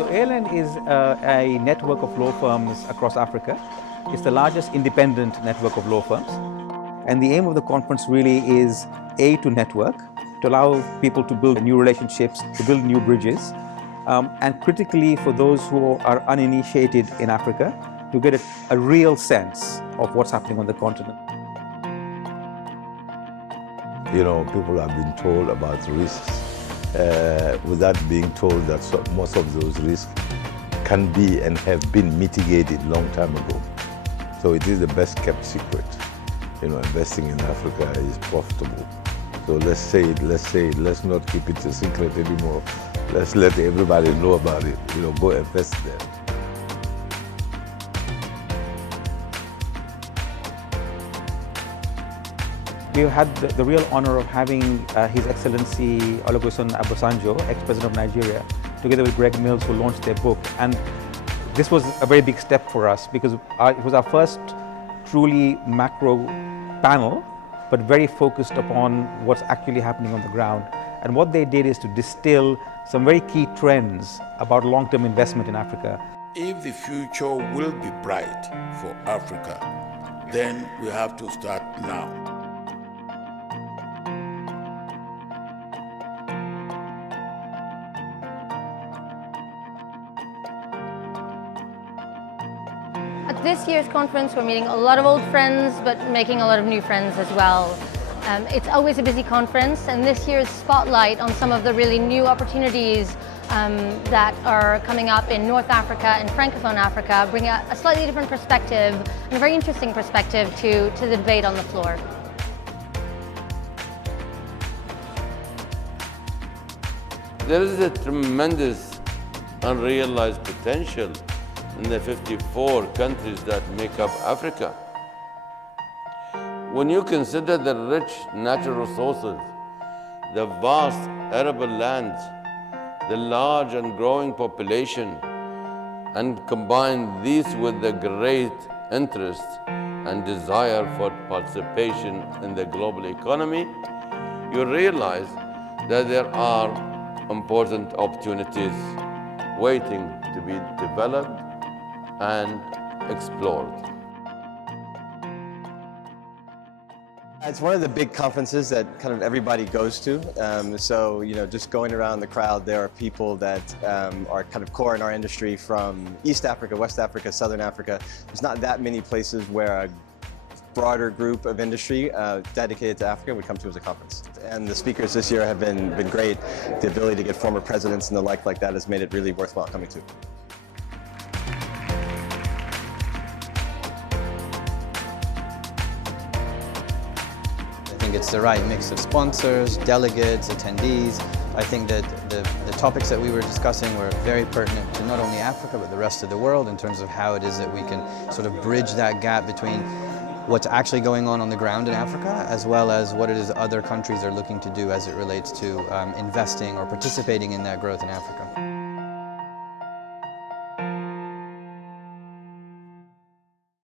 So ALN is a network of law firms across Africa. It's the largest independent network of law firms. And the aim of the conference really is A, to network, to allow people to build new relationships, to build new bridges, and critically for those who are uninitiated in Africa, to get a real sense of what's happening on the continent. You know, people have been told about risks without being told that most of those risks can be and have been mitigated long time ago. So it is the best kept secret. You know, investing in Africa is profitable. So let's say it, let's not keep it a secret anymore. Let's let everybody know about it. You know, go invest there. We've had the real honor of having His Excellency Olusegun Obasanjo, ex-president of Nigeria, together with Greg Mills, who launched their book. And this was a very big step for us because it was our first truly macro panel, but very focused upon what's actually happening on the ground. And what they did is to distill some very key trends about long-term investment in Africa. If the future will be bright for Africa, then we have to start now. At this year's conference, we're meeting a lot of old friends, but making a lot of new friends as well. It's always a busy conference, and this year's spotlight on some of the really new opportunities that are coming up in North Africa and Francophone Africa bring a slightly different perspective and a very interesting perspective to the debate on the floor. There is a tremendous unrealized potential in the 54 countries that make up Africa. When you consider the rich natural resources, the vast arable lands, the large and growing population, and combine these with the great interest and desire for participation in the global economy, you realize that there are important opportunities waiting to be developed and explored. It's one of the big conferences that kind of everybody goes to. So, you know, just going around the crowd, there are people that are kind of core in our industry from East Africa, West Africa, Southern Africa. There's not that many places where a broader group of industry dedicated to Africa would come to as a conference. And the speakers this year have been great. The ability to get former presidents and the like that has made it really worthwhile coming to. I think it's the right mix of sponsors, delegates, attendees. I think that the topics that we were discussing were very pertinent to not only Africa but the rest of the world in terms of how it is that we can sort of bridge that gap between what's actually going on the ground in Africa as well as what it is other countries are looking to do as it relates to investing or participating in that growth in Africa.